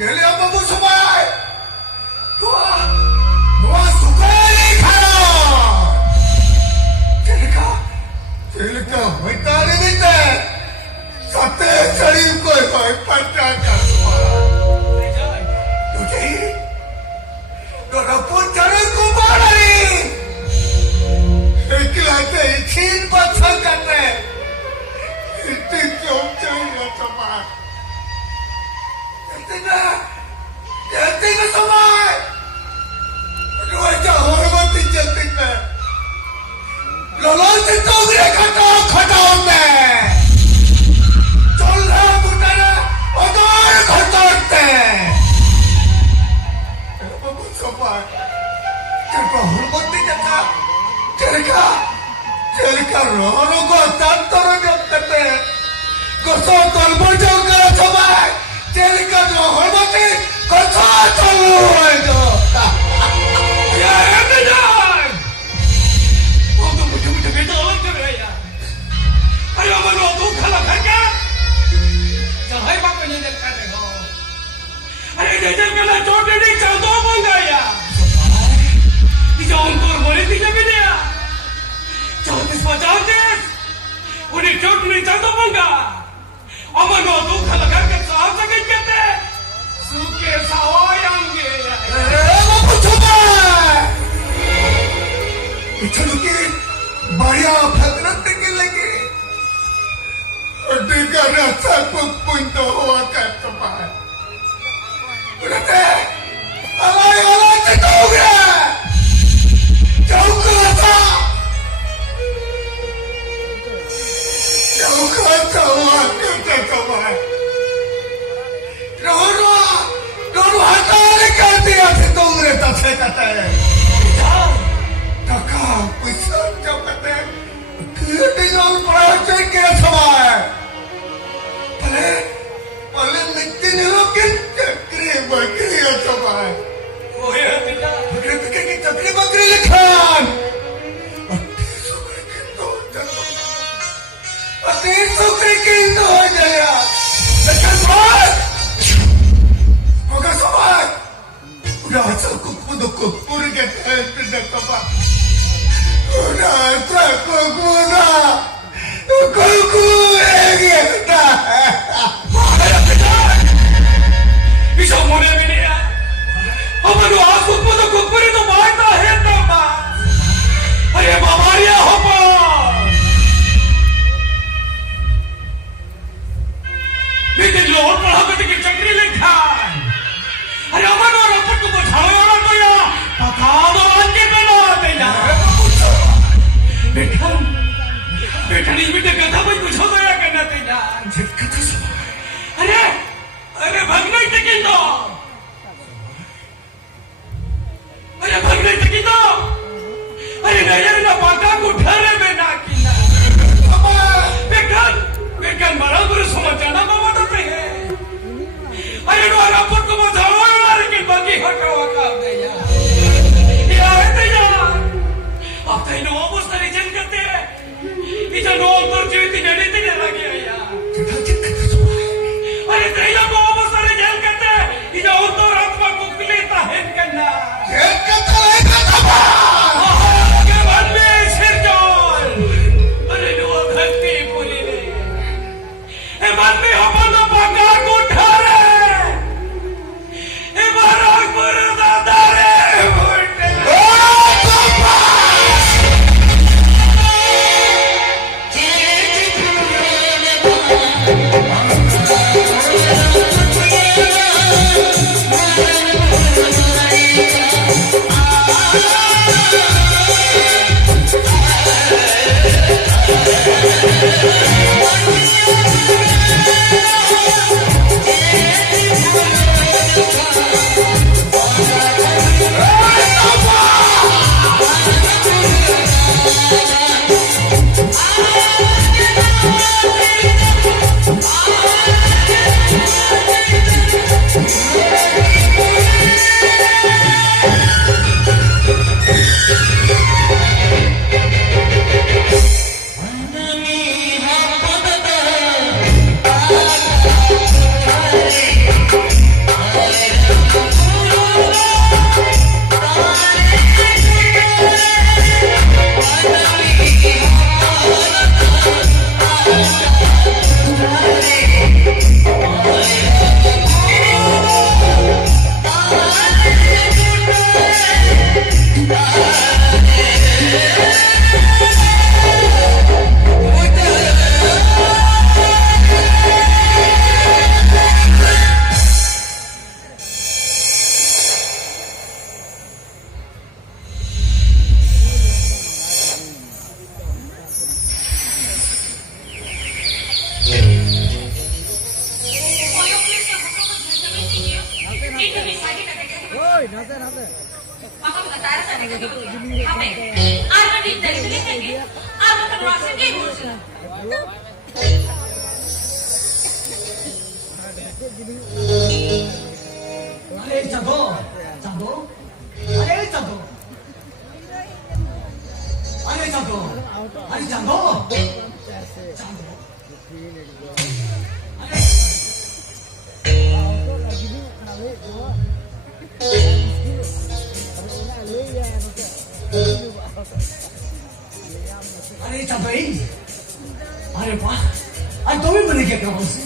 गेले बाबू समाय नुआ सुकाली खाना चिलका होइतारी दीते सते चढ़ी कोई होय पट्टा कर तुझे रपून चढ़े कुमारी एकलाते छीन पत्थर करते इतनी क्यों चाहिए समाय जल्दी का समाय रोजा होरवती जल्दी में ललों से तोगरे खटाओ में चल रहा बुटारा उधर खटाते बाबू समाय तेरे होरवती जगह तेरे का रोनो को तंतरों जब करते कसो तलबो जो करे समाय तेरे का जो होरवती कसो तलबो है जो ये बेजार वो तो मुझे बेटा अलग कर रहा है अरे मनो तू खला खा क्या चाहे बाप ने जल कर रहे हो अरे जल कर चोट नहीं चल दो मंगा या इसे उनको बोले थी जब दिया चाहते बचाते उन्हें चोट नहीं चल दो मंगा अमनो तू खला खा के साफ से कहीं कहते सुके सवायांगे वो पूछो इचलू की बढ़िया भद्रत के लगे अड्डा रास्ता पुंत हुआ करता है उड़ते अलाय से दोगे चौका हुआ करता है रोनो हटाने कर दिया से दोगरे तसे कहते हैं काका पैसा जब कहते हैं क्रिटिकल प्रोजेक्ट के समय पहले मिट्टी नहीं लोगे चक्री बकरी समय वो है बेटा बकरी की चक्री बकरी लिखान 38 की तो हो जाएगा लेकिन बात होगा समाज उड़ा चल को पूरे के तहत कबा उड़ा चल को एगेता इसे मोने में नहीं अपन आज को पूरी तो मारता है तो अरे बाबारिया हो पा लेकिन लोग पढ़ा बेटे की चक्री लिखा अरे अमन और अपन को बचाओ यार तो यार पका दो आके बना दे यार बेटा नहीं बेटे कथा कोई पूछो तो यार करना ते यार कथा सब अरे भगने टिकिन दो अरे नहीं ना पाका को ठहरे में ना किना बेटा मरा गुरु समझाना बाबा अरे डोर अपन को बचाओ यार कि बाकी हटाओ काम दे यार अब तई नो अवस्था रिजन करते हैं इसे नो अंतर जीवित नडीती ने लगी है यार अरे तई नो अवस्था रिजन करते हैं इसे अंतर आत्मा को लेता है करना ये करता है कथा के मन में सिर जोल अरे नो धरती पूरी ने ए मन में अपन पाका को Maka bukan tayo sa nito dito. Kape. Ano din dali dali kaya? Ano ka rasa kay mo sila? अरे जागो जागो अरे जागो अरे जागो अरे जागो जागो अरे जागो अरे वाह अरे तुम्हें बोले क्या काम से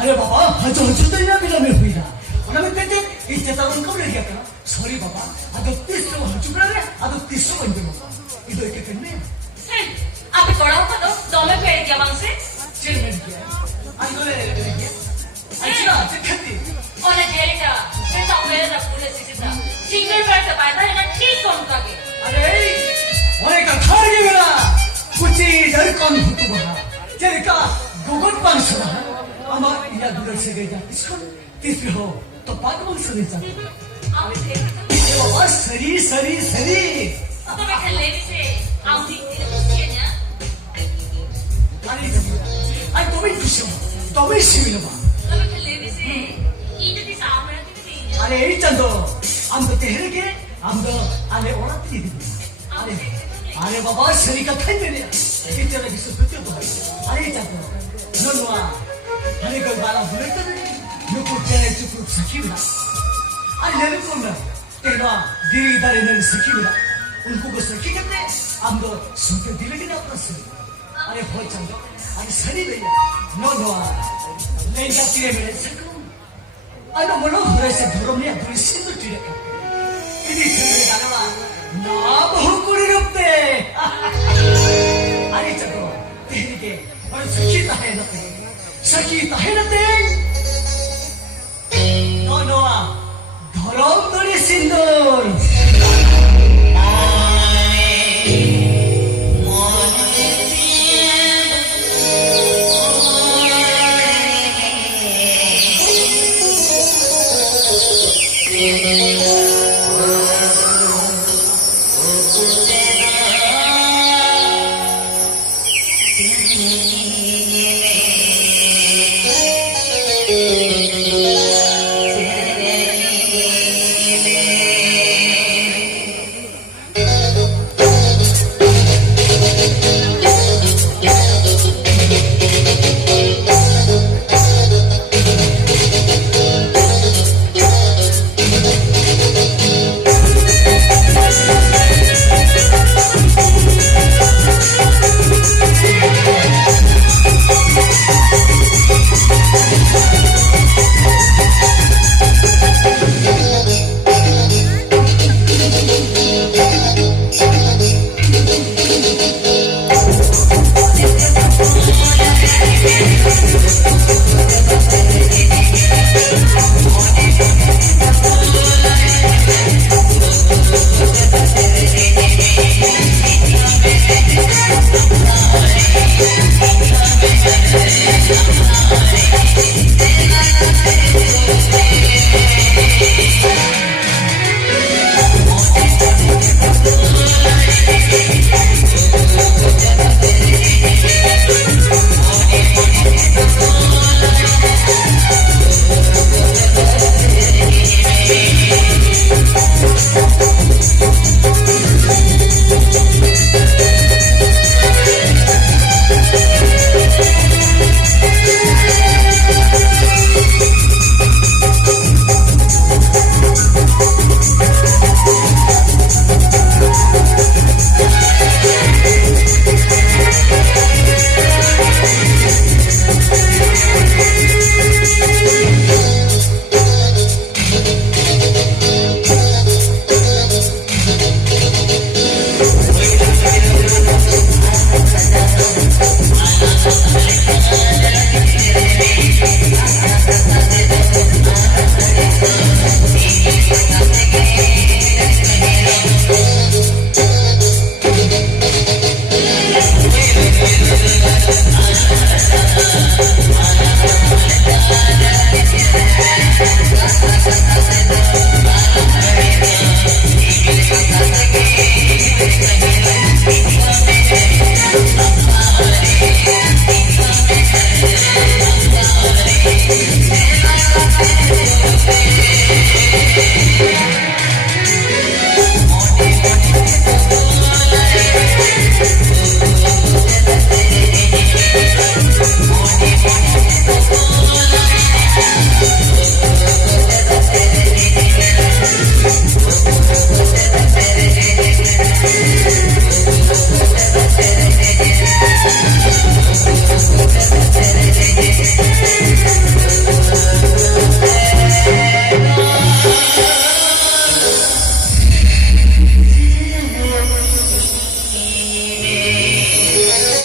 अरे बाबा हजो हजो तो इना बिना में हुई ना उन्हें मैं कहते इतने तक उनको बोले क्या करा सॉरी बाबा अगर 30 लोग हजो बना रहे अगर 30 लोग बंदे बाबा इधर क्या करने Api korang pa do? Dome pwede kaya bang se? चल बैठ गया आज बोले क्या अच्छा चिट्ठी Ona jeli ja. Sen tak pwede na pula sisita. Single bird sa pata na ठीक कौन कागे? अरे ओरे का खार के मेरा कुछ इधर कौन भूत बना तेरे का गोगन पांच सौ अमा या दूर से गई जा इसको तीसरी हो तो पाग बोल सही जा Api dekh. ये बाबा सरी सरी सरी तो मैं खेलने भी से. Api tidak nya. अरे आज तो भी खुश हूँ तो भी शिविर बा तो मैं खेलने भी से. Ini di sama nanti di sini. अरे यही चंदो हम तो तेरे के हम तो अरे औरत थी अरे अरे बाबा शरीर का खाई मेरे कितने लगी सुनते हो अरे चंदो नो नो अरे कोई बाला बुले तो नहीं नो को तेरे चुप सखी ना अरे ले लो कौन तेरा दीदी दारे ने सखी ना उनको को सखी कहते हम तो सुनते दिल के ना प्रश्न अरे बहुत चंदो अरे सही भैया नो नो नहीं जाती है मेरे सकूं ano mo no presa dhoro niya presido tira ka ini chhore galala na bahukuri rupte ari chako tehike aur sakhi tahe na te no no dharam dori sindur Thank you.